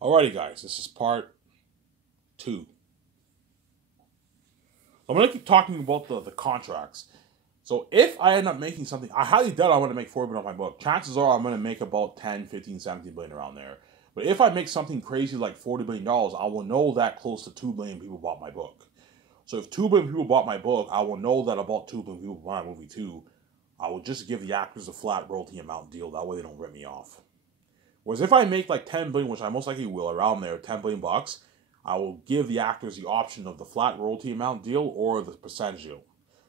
Alrighty, guys, this is part 2. I'm going to keep talking about the contracts. So if I end up making something, I highly doubt I'm going to make 4 billion off my book. Chances are I'm going to make about 10, 15, 17 billion around there. But if I make something crazy like $40 billion, I will know that close to 2 billion people bought my book. So if 2 billion people bought my book, I will know that about 2 billion people bought my movie too. I will just give the actors a flat royalty amount deal. That way they don't rip me off. Whereas if I make like 10 billion, which I most likely will, around there, 10 billion bucks, I will give the actors the option of the flat royalty amount deal or the percentage deal.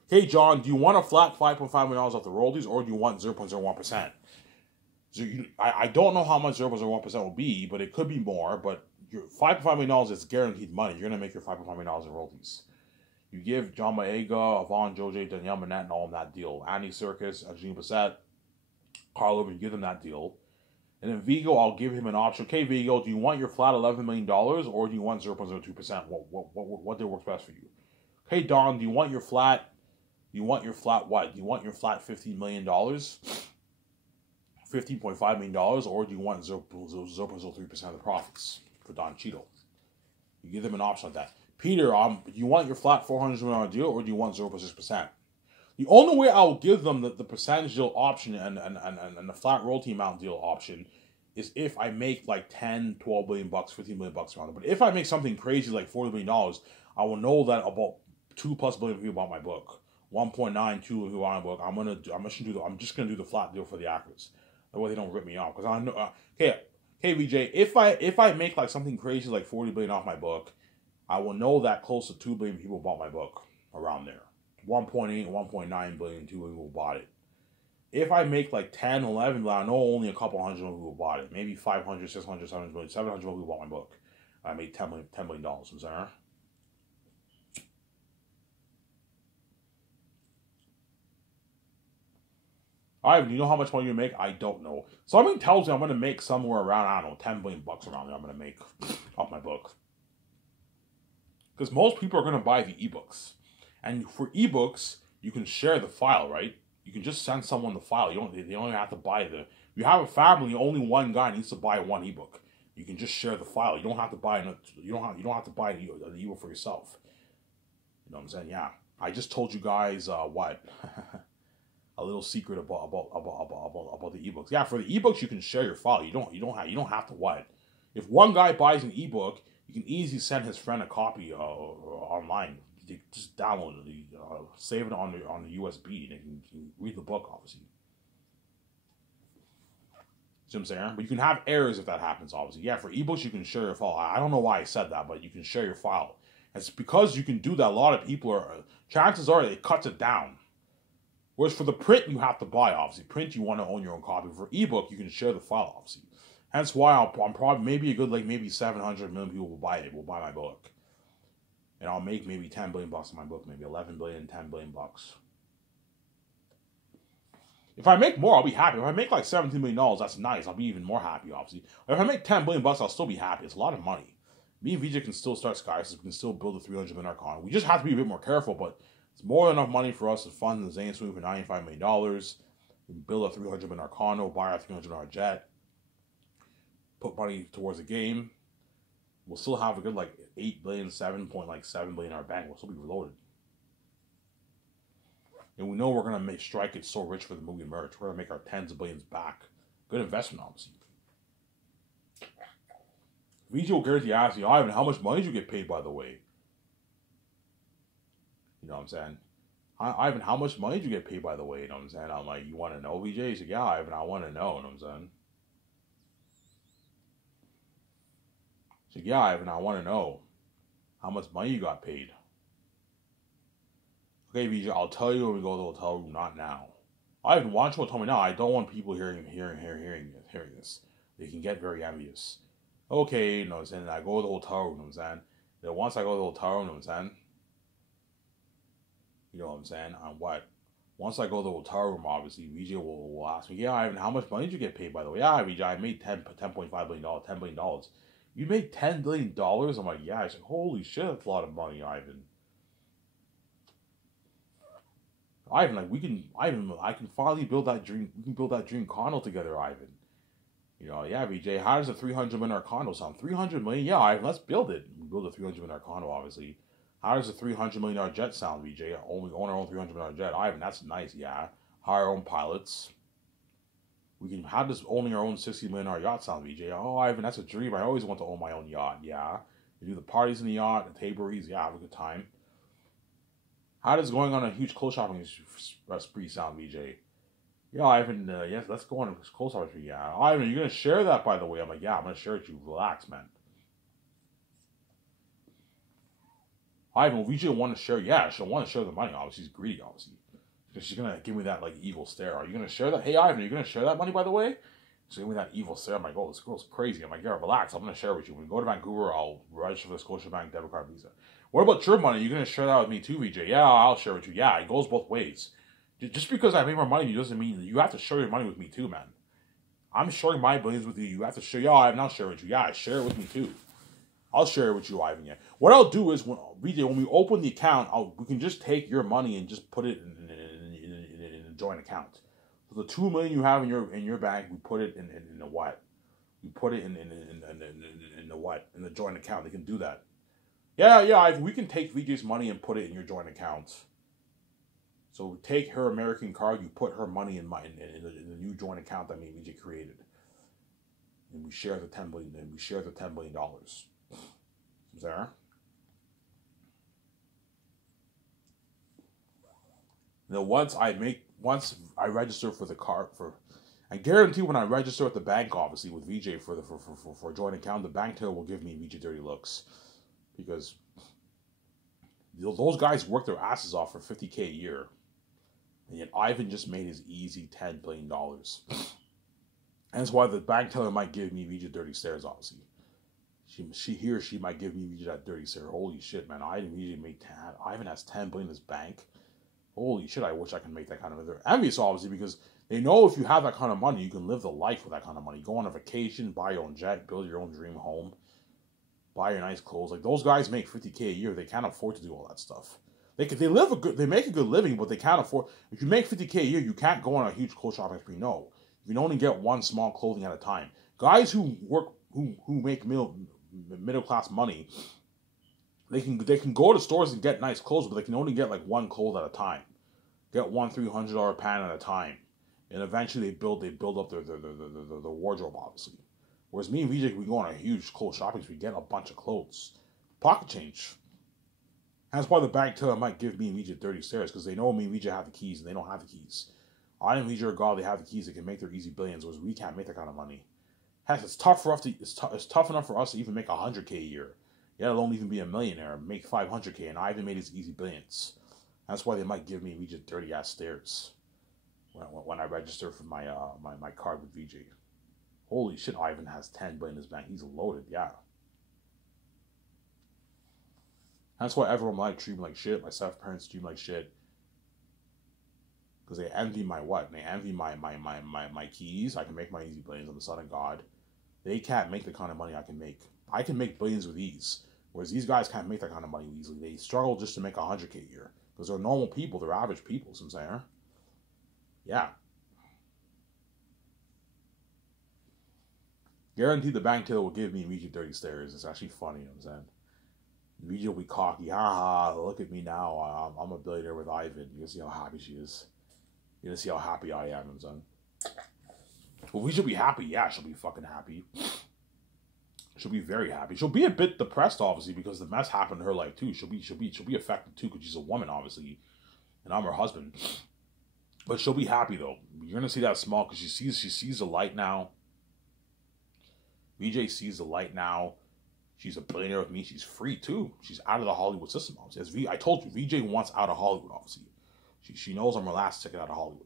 Hey, John, do you want a flat $5.5 million off the royalties or do you want 0.01%? So I don't know how much 0.01% will be, but it could be more. But your $5.5 million is guaranteed money. You're going to make your $5.5 million in royalties. You give John Boyega, Yvonne, Joj, Danielle Manette, and all of them that deal. Andy Serkis, Angelina Bassett, Carl Urban, give them that deal. And then Vigo, I'll give him an option. Okay, Vigo, do you want your flat $11 million or do you want 0.02%? What deal works best for you? Okay, Don, do you want your flat? Do you want your flat what? Do you want your flat $15 million? $15.5 million, or do you want 0.03% of the profits for Don Cheadle? You give them an option like that. Peter, do you want your flat $400 million deal or do you want 0.6%? The only way I will give them the percentage deal option and the flat royalty amount deal option is if I make like 10, 12 billion bucks, 15 million bucks around it. But if I make something crazy like $40 billion, I will know that about 2+ billion people bought my book. 1.92 who bought my book. I'm just gonna do the flat deal for the actors. That way they don't rip me off. Because I know hey VJ, if I make like something crazy like 40 billion off my book, I will know that close to 2 billion people bought my book around there. 1.8, 1.9 billion, 2 billion people bought it. If I make like 10, 11 billion, I know only a couple hundred people bought it. Maybe 500, 600, 700 people bought my book. I made $10 million. I'm sorry. Ivan, do you know how much money you make? I don't know. Something tells me I'm going to make somewhere around, I don't know, 10 billion bucks around there I'm going to make off my book. Because most people are going to buy the ebooks. And for ebooks, you can share the file, right? You can just send someone the file. They only have to buy the. If you have a family, only one guy needs to buy one ebook. You can just share the file. You don't have to buy you don't have to buy the ebook for yourself. You know what I'm saying? Yeah. I just told you guys what a little secret about the ebooks. Yeah, for the ebooks you can share your file. You don't have to what. If one guy buys an ebook, you can easily send his friend a copy online. You just download it, save it on the USB, and you can read the book, obviously. See what I'm saying? But you can have errors if that happens, obviously. Yeah, for ebooks, you can share your file. I don't know why I said that, but you can share your file. It's because you can do that. A lot of people chances are it cuts it down. Whereas for the print, you have to buy, obviously. Print, you want to own your own copy. For ebook, you can share the file, obviously. Hence why I'm probably, maybe a good, like, maybe 700 million people will buy it, will buy my book. And I'll make maybe 10 billion bucks on my book, maybe 11 billion, 10 billion bucks. If I make more, I'll be happy. If I make like $17 million, that's nice. I'll be even more happy, obviously. But if I make 10 billion bucks, I'll still be happy. It's a lot of money. Me and VJ can still start Skysys. We can still build a 300 million Arcana. We just have to be a bit more careful, but it's more than enough money for us to fund the Zane Swing for $95 million. We can build a 300 million Arcana, buy a $300 million jet, put money towards the game. We'll still have a good like 8 billion, 7.7 billion in our bank. We'll still be reloaded. And we know we're going to strike it so rich for the movie merch. We're going to make our tens of billions back. Good investment, obviously. VJ will guarantee asking, Ivan, how much money did you get paid, by the way? You know what I'm saying? Ivan, how much money did you get paid, by the way? You know what I'm saying? I'm like, you want to know, VJ? He's like, yeah, Ivan, I want to know. You know what I'm saying? He's like, yeah, Ivan, I want to know how much money you got paid. Okay, VJ, I'll tell you when we go to the hotel room, not now. Ivan, why don't you tell me now? I don't want people hearing this. They can get very envious. Okay, you know what I'm saying? I go to the hotel room, you know what I'm saying? Then once I go to the hotel room, you know what I'm saying? You know what I'm saying? On what? Once I go to the hotel room, obviously, VJ will ask me, yeah, Ivan, how much money did you get paid, by the way? Yeah, VJ, I made $10.5 billion, $10 billion. You made $10 billion? I'm like, yeah. I said, holy shit, that's a lot of money, Ivan. Ivan, like I can finally build that dream. We can build that dream condo together, Ivan. You know, yeah, VJ, how does a $300 million condo sound? $300 million? Yeah, let's build it. Build a $300 million condo, obviously. How does a $300 million jet sound, VJ? Only own our own $300 million jet. Ivan, that's nice, yeah. Hire our own pilots. We can. How does owning our own $60 million yacht sound, VJ? Oh, Ivan, that's a dream. I always want to own my own yacht, yeah. You do the parties in the yacht, the tabories, yeah, have a good time. How does going on a huge clothes shopping spree sound, VJ? Yeah, Ivan, yes, let's go on a clothes shopping spree, yeah. Ivan, you're going to share that, by the way. I'm like, yeah, I'm going to share it with you. Relax, man. Ivan, will VJ want to share? Yeah, she'll want to share the money, obviously. She's greedy, obviously. Because she's going to give me that, like, evil stare. Are you going to share that? Hey, Ivan, are you going to share that money, by the way? She's giving me that evil stare. I'm like, oh, this girl's crazy. I'm like, yeah, relax. I'm going to share with you. When we go to Vancouver, I'll register for the Scotiabank debit card visa. What about your money? You're going to share that with me too, VJ? Yeah, I'll share with you. Yeah, it goes both ways. Just because I make more money doesn't mean you have to share your money with me too, man. I'm sharing my billions with you. You have to share. Yeah, I'm not sharing with you. Yeah, share it with me too. I'll share it with you, Ivan. Yeah. What I'll do is when we open the account, we can just take your money and just put it in a joint account. So the $2 million you have in your bank, we put it in the what? We put it in the what? In the joint account. They can do that. Yeah, Ivan. We can take VJ's money and put it in your joint account. So we take her American card, you put her money in the new joint account that me and VJ created, and we share the $10 billion. And we share the $10 billion. There. Now once I register for the card I guarantee when I register at the bank, obviously with VJ for a joint account, the bank teller will give me VJ dirty looks, because those guys work their asses off for $50K a year. And yet Ivan just made his easy $10 billion. And that's why the bank teller might give me VJ dirty stares, obviously. He or she might give me VJ that dirty stare. Holy shit, man. Ivan has $10 billion in his bank. Holy shit, I wish I could make that kind of money. They're envious, obviously, because they know if you have that kind of money, you can live the life with that kind of money. Go on a vacation, buy your own jet, build your own dream home, buy your nice clothes. Like, those guys make $50K a year. They can't afford to do all that stuff. They make a good living, but they can't afford. If you make $50K a year, you can't go on a huge clothes shopping spree. No, you can only get one small clothing at a time. Guys who make middle class money, they can go to stores and get nice clothes, but they can only get like one clothes at a time. Get one $300 pan at a time, and eventually they build up their wardrobe, obviously. Whereas me and VJ, we go on a huge clothes shopping spree, get a bunch of clothes, pocket change. That's why the bank teller might give me and VJ dirty stares, because they know me and VJ have the keys and they don't have the keys. I and VJ are God, they have the keys, they can make their easy billions, whereas we can't make that kind of money. Heck, it's tough enough for us to even make $100K a year. Let alone even be a millionaire, make $500K, and I even made his easy billions. That's why they might give me VJ dirty ass stares when I register for my card with VJ. Holy shit, Ivan has $10 billion in his bank. He's loaded, yeah. That's why everyone might treat me like shit. My step-parents treat me like shit. Because they envy my what? They envy my keys. I can make my easy billions. I'm the son of God. They can't make the kind of money I can make. I can make billions with ease. Whereas these guys can't make that kind of money easily. They struggle just to make $100K a year. Because they're normal people. They're average people, you know what I'm saying? Yeah. Guaranteed the bank teller will give me VJ dirty stares. It's actually funny, you know what I'm saying? VJ will be cocky. Ha, look at me now. I'm a billionaire with Ivan. You can see how happy she is. You can see how happy I am, son. Well, VJ will be happy. Yeah, she'll be fucking happy. She'll be very happy. She'll be a bit depressed, obviously, because the mess happened to her life too. She'll be affected too, because she's a woman, obviously, and I'm her husband. But she'll be happy though. You're gonna see that smile because she sees the light now. VJ sees the light now. She's a billionaire with me. She's free too. She's out of the Hollywood system, obviously. I told you, VJ wants out of Hollywood, obviously. She knows I'm her last ticket out of Hollywood.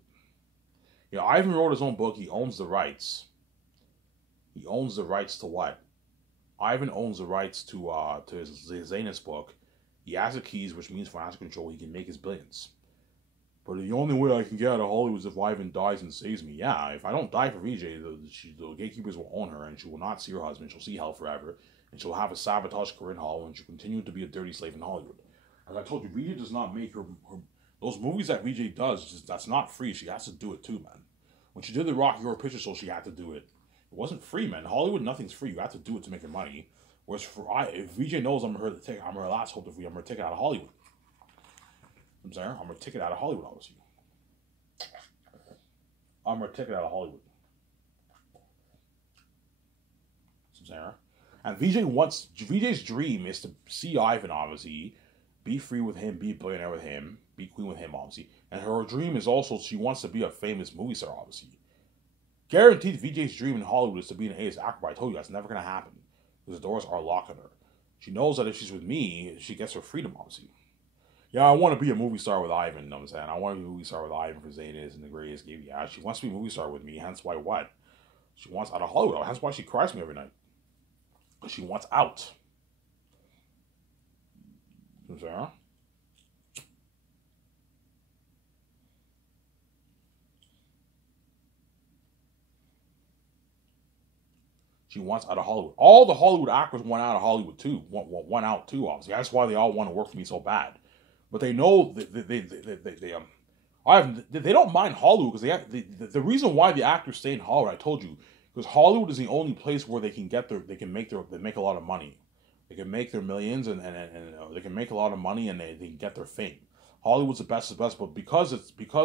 You know, Ivan wrote his own book. He owns the rights. He owns the rights to what? Ivan owns the rights to his Zanus book. He has the keys, which means financial control. He can make his billions. But the only way I can get out of Hollywood is if Ivan dies and saves me. Yeah, if I don't die for VJ, the gatekeepers will own her, and she will not see her husband. She'll see hell forever, and she'll have a sabotage career in Hollywood, and she'll continue to be a dirty slave in Hollywood. As I told you, VJ does not make her those movies that VJ does. That's not free. She has to do it too, man. When she did the Rocky Horror Picture Show, she had to do it. It wasn't free, man. Hollywood, nothing's free. You have to do it to make your money. Whereas if VJ knows I'm her last hope to free, I'm her ticket out of Hollywood. I'm saying I'm her ticket out of Hollywood, obviously. I'm her ticket out of Hollywood. I'm saying, and VJ's dream is to see Ivan, obviously, be free with him, be a billionaire with him, be queen with him, obviously. And her dream is also she wants to be a famous movie star, obviously. Guaranteed, VJ's dream in Hollywood is to be an A-list actor. But I told you that's never gonna happen because the doors are locked on her. She knows that if she's with me, she gets her freedom, obviously. Yeah, I want to be a movie star with Ivan. You know what I'm saying? I want to be a movie star with Ivan for Zaynaz and the Greatest Game. Yeah, she wants to be a movie star with me. Hence why what? She wants out of Hollywood. Hence why she cries me every night. Because she wants out. You know what I'm saying? She wants out of Hollywood. All the Hollywood actors want out of Hollywood too. Want out too, obviously. That's why they all want to work for me so bad. But they know they don't mind Hollywood because the reason why the actors stay in Hollywood, I told you, because Hollywood is the only place where they can make a lot of money. They can make their millions and they can make a lot of money and they can get their fame. Hollywood's the best, but because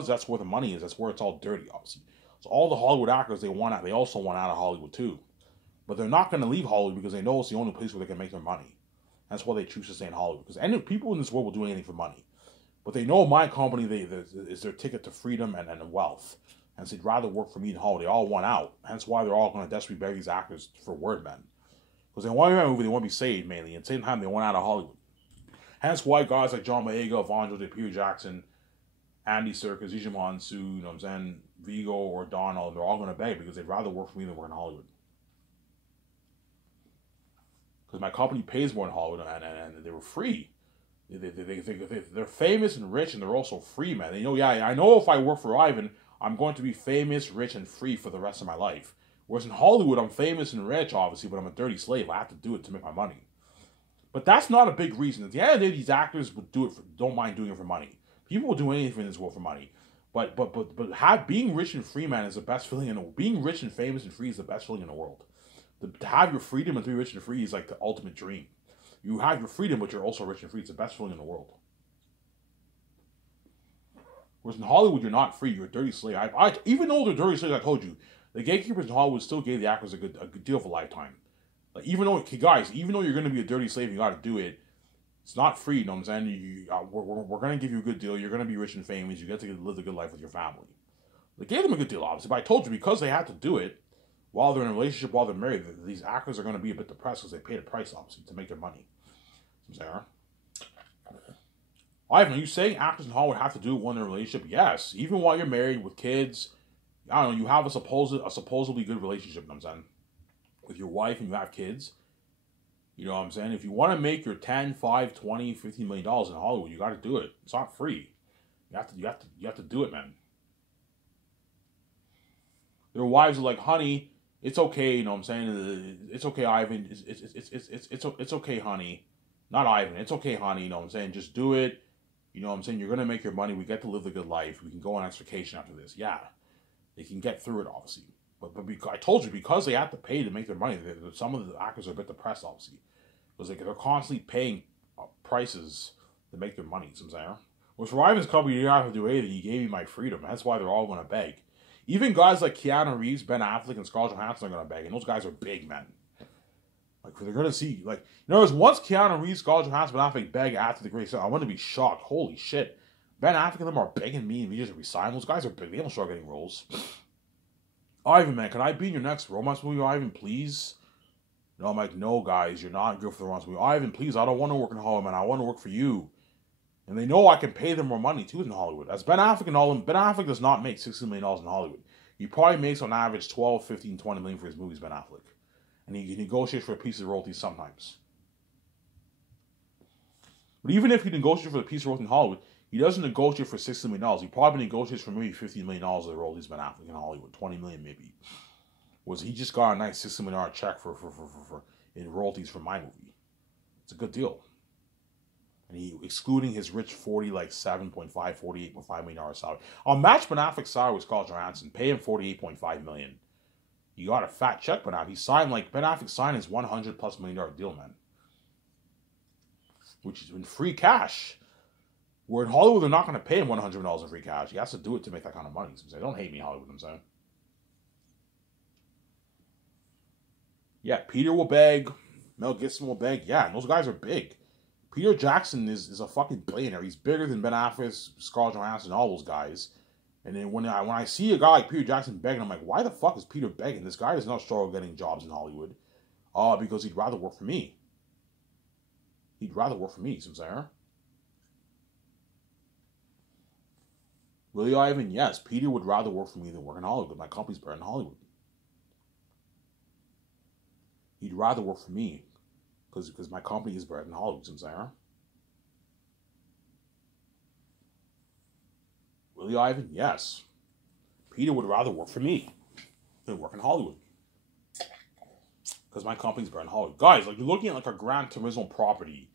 that's where the money is, that's where it's all dirty, obviously. So all the Hollywood actors they also want out of Hollywood too. But they're not going to leave Hollywood because they know it's the only place where they can make their money. That's why they choose to stay in Hollywood. Because people in this world will do anything for money. But they know my company is their ticket to freedom and wealth. And so they'd rather work for me than Hollywood. They all want out. Hence why they're all going to desperately beg these actors for word, man. Because they want to be in a movie, they want to be saved, mainly. At the same time, they want out of Hollywood. Hence why guys like John Boyega, Evandro De Peter Jackson, Andy Serkis, Ijaman Su, you know what I'm saying, Vigo or Donald, they're all going to beg because they'd rather work for me than work in Hollywood. Because my company pays more in Hollywood, and they were free. They're famous and rich, and they're also free, man. They know, yeah, I know if I work for Ivan, I'm going to be famous, rich, and free for the rest of my life. Whereas in Hollywood, I'm famous and rich, obviously, but I'm a dirty slave. I have to do it to make my money. But that's not a big reason. At the end of the day, these actors would don't mind doing it for money. People will do anything in this world for money. But being rich and free, man, is the best feeling in the world. Being rich and famous and free is the best feeling in the world. To have your freedom and to be rich and free is like the ultimate dream. You have your freedom, but you're also rich and free. It's the best feeling in the world. Whereas in Hollywood, you're not free. You're a dirty slave. Even though they're dirty slaves, I told you, the gatekeepers in Hollywood still gave the actors a good deal for a lifetime. Like even though you're going to be a dirty slave, you got to do it. It's not free. You know what I'm saying? We're going to give you a good deal. You're going to be rich and famous. You get to live a good life with your family. They gave them a good deal, obviously. But I told you, because they had to do it, while they're in a relationship, while they're married, these actors are going to be a bit depressed because they paid a price, obviously, to make their money. Ivan, are you saying actors in Hollywood have to do it when they're in a relationship? Yes. Even while you're married with kids, I don't know, you have a supposedly good relationship, you know what I'm saying, with your wife and you have kids. You know what I'm saying? If you want to make your 10, 5, 20, $15 million in Hollywood, you got to do it. It's not free. You have to do it, man. Their wives are like, honey, it's okay, you know what I'm saying? It's okay, Ivan. It's okay, honey. Not Ivan. It's okay, honey, you know what I'm saying? Just do it. You know what I'm saying? You're going to make your money. We get to live the good life. We can go on next vacation after this. Yeah. They can get through it, obviously. But because, I told you, because they have to pay to make their money, some of the actors are a bit depressed, obviously. Because they're constantly paying prices to make their money, you know what I'm saying? Whereas for Ivan's company, you don't have to do anything. He gave me my freedom. That's why they're all going to beg. Even guys like Keanu Reeves, Ben Affleck, and Scarlett Johansson are going to beg. And those guys are big, man. Like, they're going to see, like, you know, once Keanu Reeves, Scarlett Johansson, Ben Affleck beg after the great stuff, I want to be shocked. Holy shit. Ben Affleck and them are begging me and we just resign. Those guys are big. They don't start getting roles. Ivan, man, can I be in your next romance movie, Ivan, please? No, I'm like, no, guys, you're not good for the romance movie. Ivan, please, I don't want to work in Hollywood, man. I want to work for you. And they know I can pay them more money, too, in Hollywood. As Ben Affleck and all them, Ben Affleck does not make $60 million in Hollywood. He probably makes, on average, 12, 15, 20 million for his movies, Ben Affleck. And he negotiates for a piece of royalties sometimes. But even if he negotiates for a piece of royalties in Hollywood, he doesn't negotiate for $60 million. He probably negotiates for maybe $15 million of the royalties, Ben Affleck in Hollywood. 20 million, maybe. He just got a nice $60 million check for in royalties for my movie. It's a good deal. And he, excluding his rich 48.5 million dollar salary. I'll match Ben Affleck's salary with Scarlett Johansson. Pay him $48.5 million. You got a fat check, Ben Affleck. He signed, like, Ben Affleck signed his $100+ million deal, man. Which has been free cash. Where in Hollywood, they're not going to pay him $100 million in free cash. He has to do it to make that kind of money. So don't hate me, Hollywood, I'm saying. Yeah, Peter will beg. Mel Gibson will beg. Yeah, and those guys are big. Peter Jackson is a fucking billionaire. He's bigger than Ben Affleck, Scarlett Johansson, all those guys. And then when I see a guy like Peter Jackson begging, I'm like, why the fuck is Peter begging? This guy does not struggle getting jobs in Hollywood. Because he'd rather work for me. He'd rather work for me, you see what I'm saying? Willie Ivan, yes, Peter would rather work for me than work in Hollywood. My company's better in Hollywood. He'd rather work for me because my company is better than Hollywood, you see what I'm saying? Willie Ivan, yes. Peter would rather work for me than work in Hollywood. Because my company's better in Hollywood. Guys, like, you're looking at like a Gran Turismo property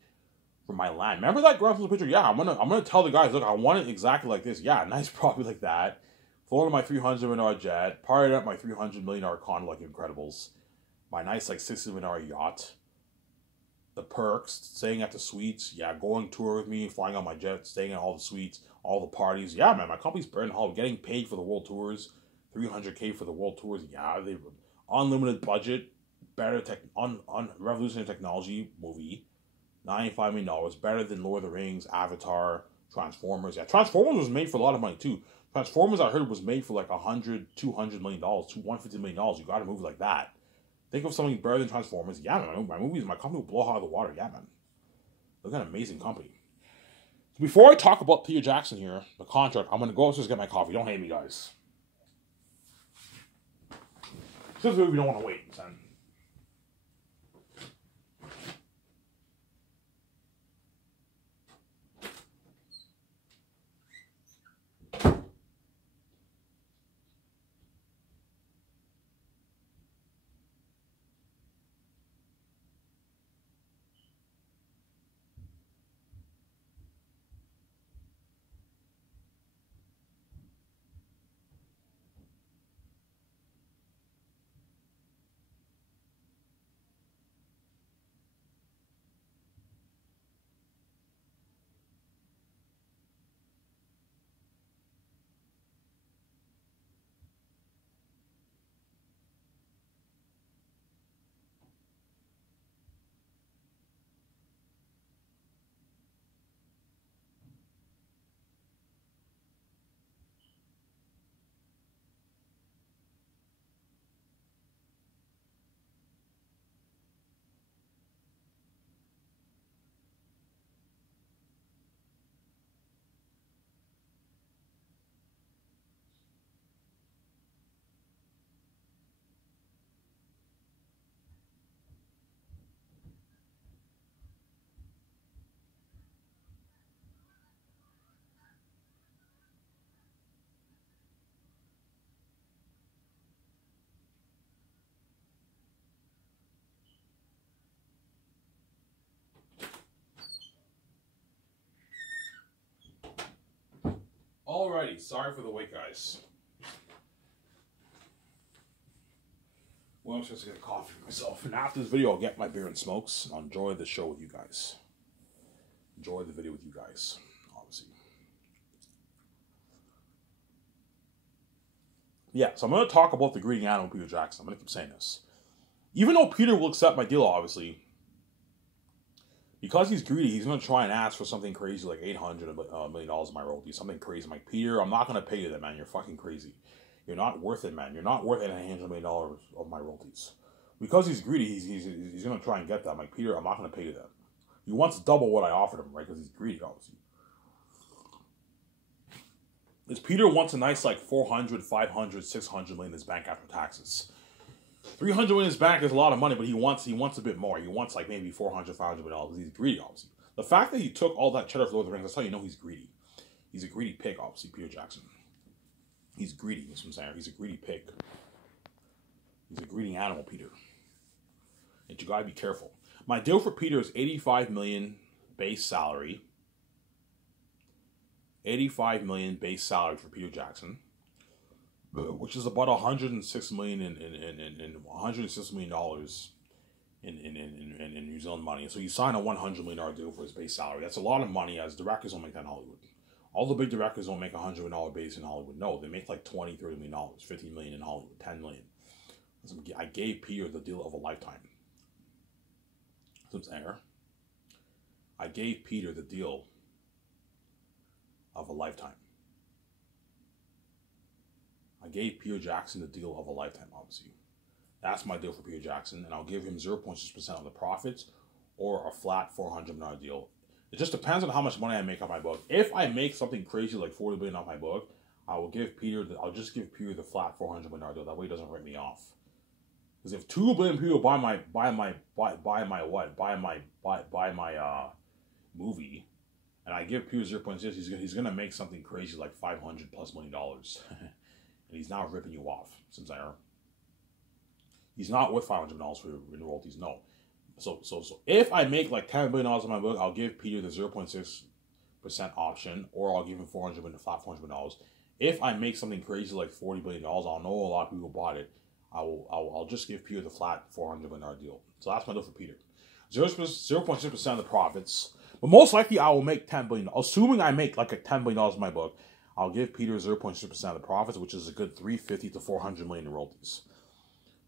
for my land. Remember that Gran Turismo picture? Yeah, I'm gonna tell the guys, look, I want it exactly like this. Yeah, nice property like that. Flown in my $300 million jet, partied up my $300 million condo like Incredibles. My nice like $60 million yacht. The perks, staying at the suites, yeah, going tour with me, flying on my jet, staying at all the suites, all the parties. Yeah, man, my company's better than Hollywood. Getting paid for the world tours, $300K for the world tours. Yeah, they unlimited budget, better revolutionary technology movie, $95 million, better than Lord of the Rings, Avatar, Transformers. Yeah, Transformers was made for a lot of money too. Transformers, I heard, was made for like $100, $200 million, $150 million. You got a movie like that. Think of something better than Transformers. Yeah, man, my movies, my company will blow out of the water. Yeah, man. Look at an amazing company. So before I talk about Peter Jackson here, the contract, I'm going to go upstairs and get my coffee. Don't hate me, guys. This is we don't want to wait, son. Alrighty, sorry for the wait, guys. Well, I'm supposed to get a coffee for myself. And after this video, I'll get my beer and smokes. And I'll enjoy the show with you guys. Enjoy the video with you guys, obviously. Yeah, so I'm going to talk about the greedy animal, Peter Jackson. I'm going to keep saying this. Even though Peter will accept my deal, obviously, because he's greedy, he's going to try and ask for something crazy like $800 million in my royalties. Something crazy. I'm like, Peter, I'm not going to pay you that, man. You're fucking crazy. You're not worth it, man. You're not worth $800 million of my royalties. Because he's greedy, he's going to try and get that. I'm like, Peter, I'm not going to pay you that. He wants double what I offered him, right? Because he's greedy, obviously. Because Peter wants a nice, like, 400, 500, 600 million in his bank after taxes. 300 million in his bank is a lot of money, but he wants a bit more. He wants, like, maybe 400, 500 million dollars. He's greedy, obviously. The fact that he took all that cheddar for Lord of the Rings, that's how you know he's greedy. He's a greedy pig, obviously, Peter Jackson. He's greedy, that's what I'm saying. He's a greedy pig. He's a greedy animal, Peter. And you gotta be careful. My deal for Peter is 85 million base salary. 85 million base salary for Peter Jackson. which is about $106 million in $106 million in New Zealand money. So you sign a $100 million deal for his base salary. That's a lot of money, as directors don't make that in Hollywood. All the big directors don't make $100 million base in Hollywood. No, they make like $20, $30 million, $50 million in Hollywood, $10 million. I gave Peter the deal of a lifetime. Some error. I gave Peter the deal of a lifetime. I gave Peter Jackson the deal of a lifetime, obviously. That's my deal for Peter Jackson, and I'll give him 0.6% of the profits or a flat $400 million deal. It just depends on how much money I make on my book. If I make something crazy like $40 billion on my book, I'll just give Peter the flat $400 million deal. That way, he doesn't write me off. Because if 2 billion people buy my movie, and I give Peter 0.6, he's gonna make something crazy like $500+ million, and he's not ripping you off. Since he's not worth $500 for royalties. No. So if I make like $10 billion on my book, I'll give Peter the 0.6% option, or I'll give him $400 million, flat $400 million. If I make something crazy like $40 billion, I'll know a lot of people bought it. I'll just give Peter the flat $400 million deal. So that's my deal for Peter. 0.6% of the profits. But most likely I will make $10 billion. Assuming I make like a $10 billion in my book, I'll give Peter 0.6% of the profits, which is a good $350 to $400 million in royalties.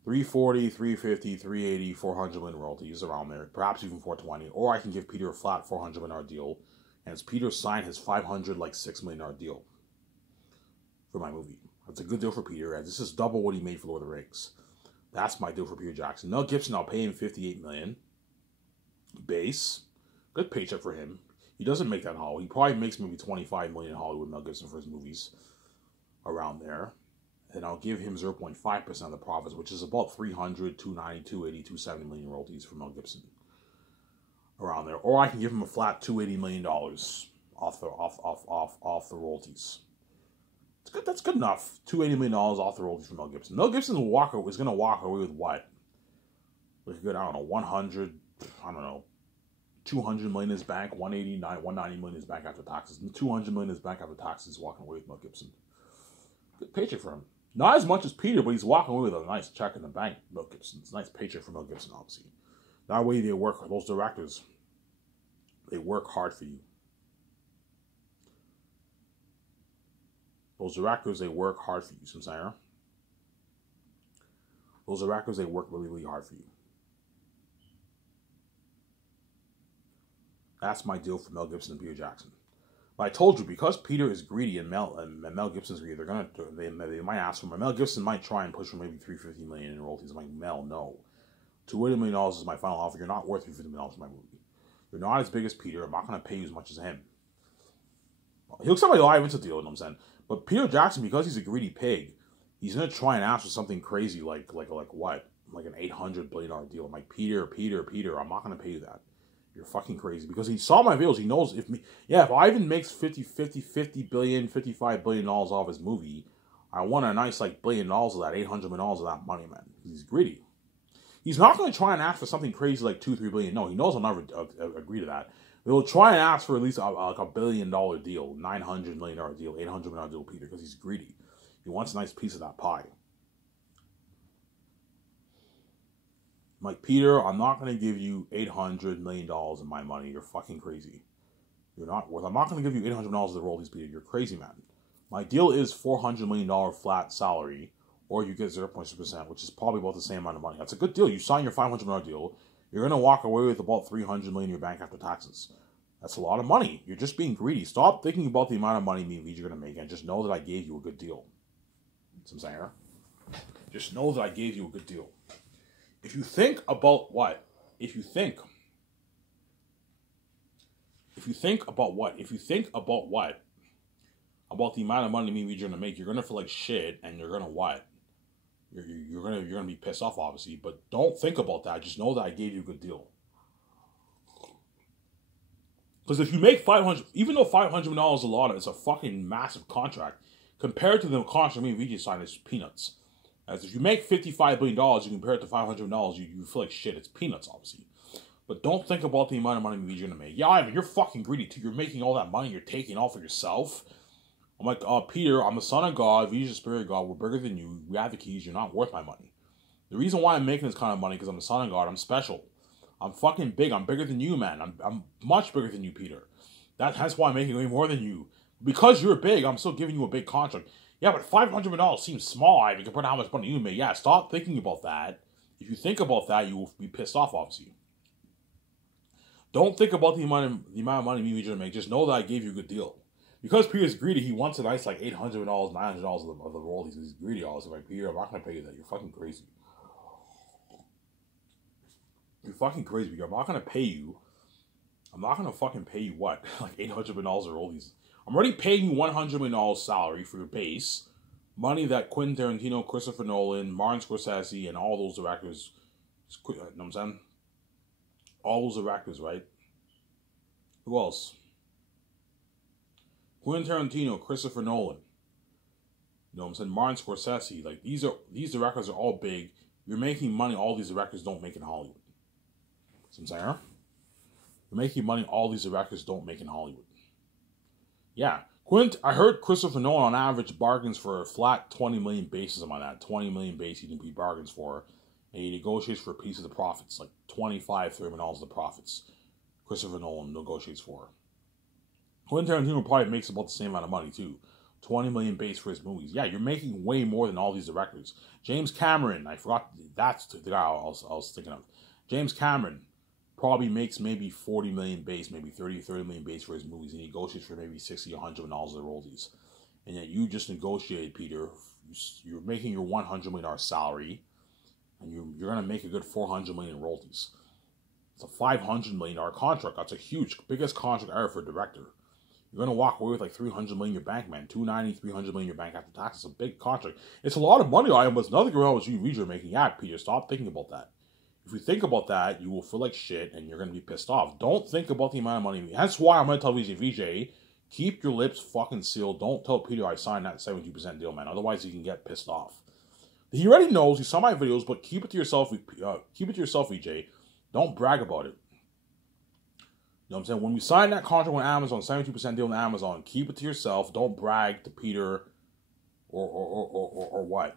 340, 350, 380, 400 million royalties around there, perhaps even 420. Or I can give Peter a flat $400 million deal, and it's Peter signed his $506 million deal for my movie. That's a good deal for Peter, as this is double what he made for Lord of the Rings. That's my deal for Peter Jackson. Mel Gibson, I'll pay him $58 million base. Good paycheck for him. He doesn't make that in Hollywood. He probably makes maybe $25 million in Hollywood, Mel Gibson, for his movies around there. And I'll give him 0.5% of the profits, which is about 300, 290, 280, 270 million royalties for Mel Gibson around there. Or I can give him a flat $280 million off the royalties. It's good. That's good enough. $280 million off the royalties for Mel Gibson. Mel Gibson is going to walk away with what? Like a good, I don't know, 100, I don't know, 200 million in his bank, 189, 190 million in his bank after taxes, and 200 million in his bank after taxes, walking away with Mel Gibson. Good paycheck for him. Not as much as Peter, but he's walking away with a nice check in the bank, Mel Gibson. It's a nice paycheck for Mel Gibson, obviously. That way they work, those directors, they work hard for you. Those directors, they work hard for you, Samsara. Those directors, they work really, really hard for you. That's my deal for Mel Gibson and Peter Jackson. But I told you, because Peter is greedy and Mel Gibson's greedy, they might ask for more. Mel Gibson might try and push for maybe $350 million in royalties. I'm like, Mel, no. $280 million is my final offer. You're not worth $350 million for my movie. You're not as big as Peter. I'm not going to pay you as much as him. He'll somebody live into the deal, you know what I'm saying? But Peter Jackson, because he's a greedy pig, he's going to try and ask for something crazy like what? Like an $800 billion deal. I'm like, Peter, I'm not going to pay you that. You're fucking crazy. Because he saw my videos. He knows if Ivan makes $50 billion, $55 billion off his movie, I want a nice like $1 billion of that, $800 million of that money, man. He's greedy. He's not going to try and ask for something crazy like $2-3 billion. No, he knows I'll never agree to that. He'll try and ask for at least like a $1 billion deal, $900 million deal, $800 million deal, Peter, because he's greedy. He wants a nice piece of that pie. I'm like, Peter, I'm not going to give you $800 million of my money. You're fucking crazy. You're not worth. I'm not going to give you $800 million of the royalties, Peter. You're crazy, man. My deal is $400 million flat salary, or you get 0.6%, which is probably about the same amount of money. That's a good deal. You sign your $500 million deal. You're going to walk away with about $300 million in your bank after taxes. That's a lot of money. You're just being greedy. Stop thinking about the amount of money me and Lee are going to make, and just know that I gave you a good deal. That's what I'm saying here. Just know that I gave you a good deal. If you think about what? If you think about what? About the amount of money me and Lee are going to make, you're going to feel like shit, and you're going to what? You're gonna be pissed off, obviously, but don't think about that. Just know that I gave you a good deal. Because if you make $500, even though $500 million is a lot, it's a fucking massive contract compared to the contract me and VJ signed. It's peanuts. As if you make $55 billion, you compare it to $500 million, you feel like shit. It's peanuts, obviously. But don't think about the amount of money me and VJ are gonna make. Yeah, Ivan, you're fucking greedy too. You're making all that money. You're taking all for yourself. I'm like, Peter, I'm the son of God, V's the spirit of God, we're bigger than you, we have the keys, you're not worth my money. The reason why I'm making this kind of money, because I'm the son of God, I'm special. I'm fucking big, I'm bigger than you, man. I'm much bigger than you, Peter. That's why I'm making way more than you. Because you're big, I'm still giving you a big contract. Yeah, but $500 seems small, Ivan, compared to how much money you make. Yeah, stop thinking about that. If you think about that, you will be pissed off, obviously. Don't think about the amount of money me and you make. Just know that I gave you a good deal. Because Peter's greedy, he wants a nice like $800, $900 of the royalties. He's greedy. I was like, Peter, I'm not gonna pay you that. You're fucking crazy. You're fucking crazy, Peter. I'm not gonna pay you. I'm not gonna fucking pay you what? Like $800 of royalties. I'm already paying you $100 million salary for your base. Money that Quentin Tarantino, Christopher Nolan, Martin Scorsese, and all those directors, you know what I'm saying? All those directors, right? Who else? Quentin Tarantino, Christopher Nolan. You know what I'm saying? Martin Scorsese. Like, these directors are all big. You're making money all these directors don't make in Hollywood. See what I'm saying? You're making money all these directors don't make in Hollywood. Yeah. I heard Christopher Nolan on average bargains for a flat 20 million base, something like that. 20 million base he bargains for. And he negotiates for a piece of the profits. Like $25, $30 million of the profits. Christopher Nolan negotiates for. Quentin Tarantino probably makes about the same amount of money too. 20 million base for his movies. Yeah, you're making way more than all these directors. James Cameron, I forgot, that's the guy I was thinking of. James Cameron probably makes maybe 40 million base, maybe 30 million base for his movies, and he negotiates for maybe 60 or 100 million dollars of the royalties. And yet you just negotiated, Peter. You're making your $100 million salary, and you're going to make a good 400 million royalties. It's a $500 million contract. That's a huge, biggest contract ever for a director. You're going to walk away with like 300 million in your bank, man. 290, 300 million in your bank after tax. It's a big contract. It's a lot of money, but it's nothing around what you read you're making. Yeah, Peter, stop thinking about that. If you think about that, you will feel like shit and you're going to be pissed off. Don't think about the amount of money. That's why I'm going to tell VJ, keep your lips fucking sealed. Don't tell Peter I signed that 72% deal, man. Otherwise, he can get pissed off. He already knows. He saw my videos, but keep it to yourself. Keep it to yourself, VJ. Don't brag about it. You know what I'm saying? When we signed that contract with Amazon, 72% deal with Amazon, keep it to yourself. Don't brag to Peter or what?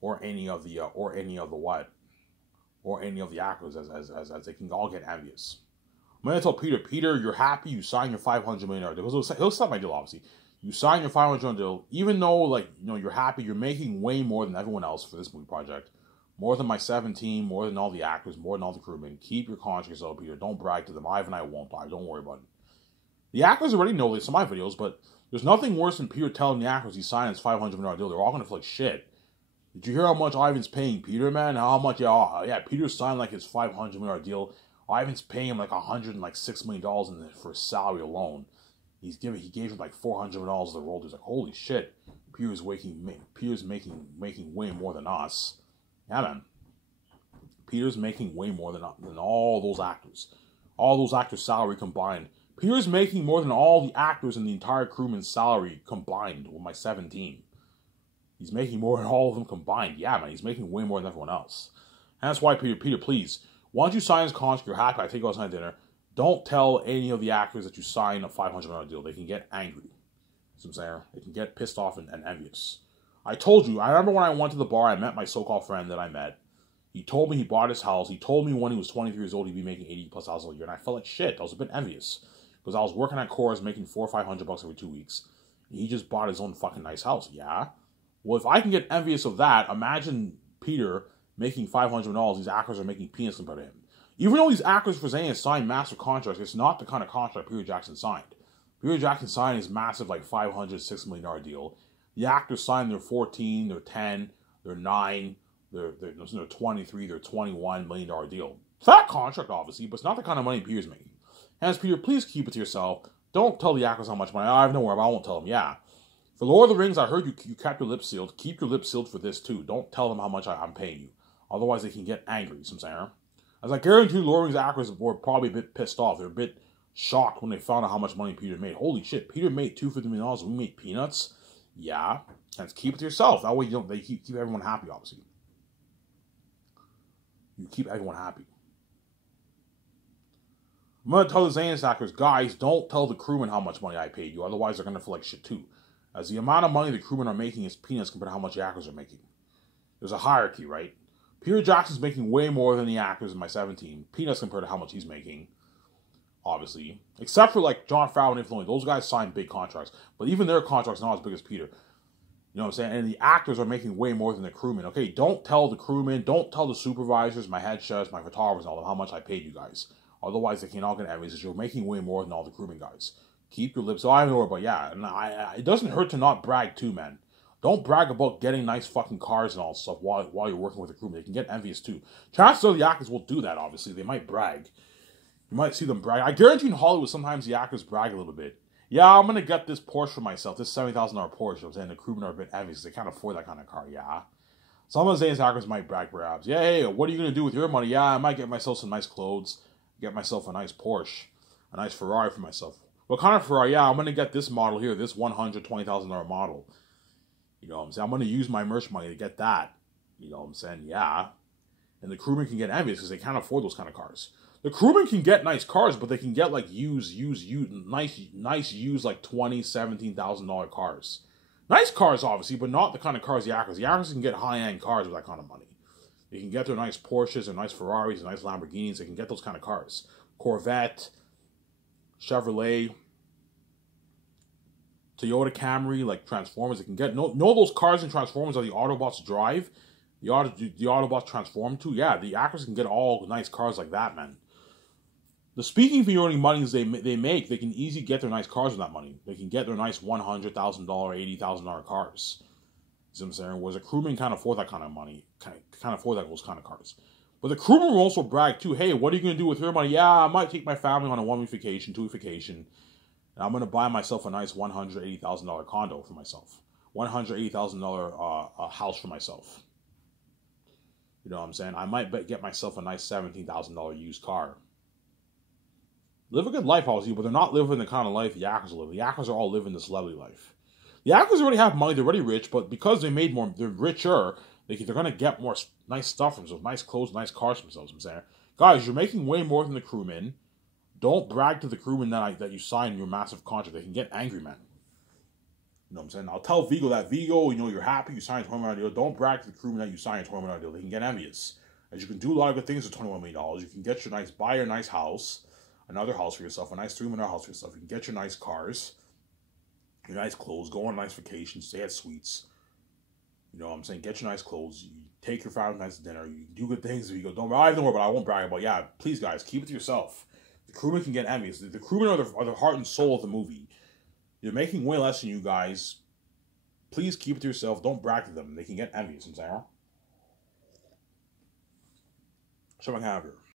Or any of the actors as they can all get envious. I'm gonna tell Peter, you're happy you signed your $500 million deal. He'll stop my deal, obviously. You signed your $500 million deal, even though like you're happy, you're making way more than everyone else for this movie project. More than my 17, more than all the actors, more than all the crewmen. Keep your contract yourself, Peter. Don't brag to them. Ivan and I won't buy. Don't worry about it. The actors already know this in my videos, but there's nothing worse than Peter telling the actors he signed his $500 million deal. They're all gonna feel like shit. Did you hear how much Ivan's paying Peter, man? How much? Yeah, Peter signed like his $500 million deal. Ivan's paying him like $106 million for his salary alone. He gave him like $400 million of the royalties. Like, holy shit, Peter's making way more than us. Yeah, man. Peter's making way more than all those actors. All those actors' salary combined. Peter's making more than all the actors and the entire crewman's salary combined with my 17. He's making more than all of them combined. Yeah, man, he's making way more than everyone else. And that's why, Peter, please, once you sign this contract, you're happy, I take you outside dinner, don't tell any of the actors that you signed a $500 million deal. They can get angry. You know what I'm saying? They can get pissed off and envious. I told you, I remember when I went to the bar, I met my so-called friend that I met. He told me he bought his house. He told me when he was 23 years old, he'd be making 80 plus thousand a year. And I felt like shit. I was a bit envious. Because I was working at Coors making $400 or $500 every 2 weeks. And he just bought his own fucking nice house. Yeah. Well, if I can get envious of that, imagine Peter making $500 million. These actors are making peanuts compared to him. Even though these actors for saying signed massive contracts, it's not the kind of contract Peter Jackson signed. Peter Jackson signed his massive like $500, $6 million deal. The actors signed their 14, their 10, their 9, their 23, their $21 million deal. Fat contract, obviously, but it's not the kind of money Peter's making. Hence, Peter, please keep it to yourself. Don't tell the actors how much money. I have nowhere, but I won't tell them. Yeah. For Lord of the Rings, I heard you kept your lips sealed. Keep your lips sealed for this, too. Don't tell them how much I'm paying you. Otherwise, they can get angry, you know what I'm saying? As I guarantee you, Lord of the Rings actors were probably a bit pissed off. They're a bit shocked when they found out how much money Peter made. Holy shit, Peter made $250 million. We made peanuts. Yeah, and keep it to yourself. That way, they keep everyone happy. Obviously, you keep everyone happy. I'm gonna tell the Zayn's actors, guys, don't tell the crewmen how much money I paid you. Otherwise, they're gonna feel like shit too. As the amount of money the crewmen are making is peanuts compared to how much the actors are making. There's a hierarchy, right? Peter Jackson's making way more than the actors in my 17. Peanuts compared to how much he's making, obviously. Except for like Jon Favreau and Influence. Those guys signed big contracts. But even their contracts are not as big as Peter. You know what I'm saying? And the actors are making way more than the crewmen. Okay, don't tell the crewmen, don't tell the supervisors, my head chefs, my photographers, and all them how much I paid you guys. Otherwise, they cannot get evidence. You're making way more than all the crewmen guys. Keep your lips. So I don't know, but yeah, and it doesn't hurt to not brag too, man. Don't brag about getting nice fucking cars and all stuff while you're working with a crewman. They can get envious too. Chances are the actors will do that, obviously. They might brag. You might see them brag. I guarantee in Hollywood, sometimes the actors brag a little bit. Yeah, I'm going to get this Porsche for myself, this $70,000 Porsche. I'm saying the crewmen are a bit envious. They can't afford that kind of car, yeah. Some of the Zane's actors might brag perhaps. Yeah, hey, what are you going to do with your money? Yeah, I might get myself some nice clothes, get myself a nice Porsche, a nice Ferrari for myself. What kind of Ferrari? Yeah, I'm going to get this model here, this $120,000 model. You know what I'm saying? I'm going to use my merch money to get that. You know what I'm saying? Yeah. And the crewmen can get envious because they can't afford those kind of cars. The crewmen can get nice cars, but they can get like used, nice used like $20,000, $17,000 cars. Nice cars, obviously, but not the kind of cars the actors. The actors can get high-end cars with that kind of money. They can get their nice Porsches, their nice Ferraris, their nice Lamborghinis. They can get those kind of cars. Corvette, Chevrolet, Toyota Camry, like Transformers. They can get no those cars and Transformers are the Autobots drive. The Autobots transform to. Yeah, the actors can get all nice cars like that, man. The speaking for your only monies they make, they can easily get their nice cars with that money. They can get their nice $100,000, $80,000 cars. You know what I'm saying? Whereas a crewman can't afford that kind of money, can't afford those kind of cars. But the crewman will also brag too. Hey, what are you going to do with your money? Yeah, I might take my family on a 1-week vacation, 2-week vacation, and I'm going to buy myself a nice $180,000 condo for myself, $180,000 house for myself. You know what I'm saying? I might get myself a nice $17,000 used car. Live a good life, obviously, but they're not living the kind of life the actors live. The actors are all living the celebrity life. The actors already have money, they're already rich, but because they made more, they're richer, they're going to get more nice stuff for themselves, nice clothes, nice cars for themselves, I'm saying. Guys, you're making way more than the crewmen. Don't brag to the crewmen that you signed your massive contract. They can get angry, man. You know what I'm saying? I'll tell Vigo that, Vigo, you know, you're happy, you signed a $21 million deal. Don't brag to the crewmen that you signed a $21 million deal. They can get envious. As you can do a lot of good things with $21 million. You can get your buy your nice house, another house for yourself, a nice $3 million house for yourself. You can get your nice cars, your nice clothes, go on nice vacations, stay at suites. You know what I'm saying? Get your nice clothes. You take your family nice dinner. You do good things. You go, don't brag, but I won't brag about. Yeah, please, guys, keep it to yourself. The crewmen can get envious. The crewmen are the heart and soul of the movie. They're making way less than you guys. Please keep it to yourself. Don't brag to them. They can get envious. I'm saying, huh? So I can have here.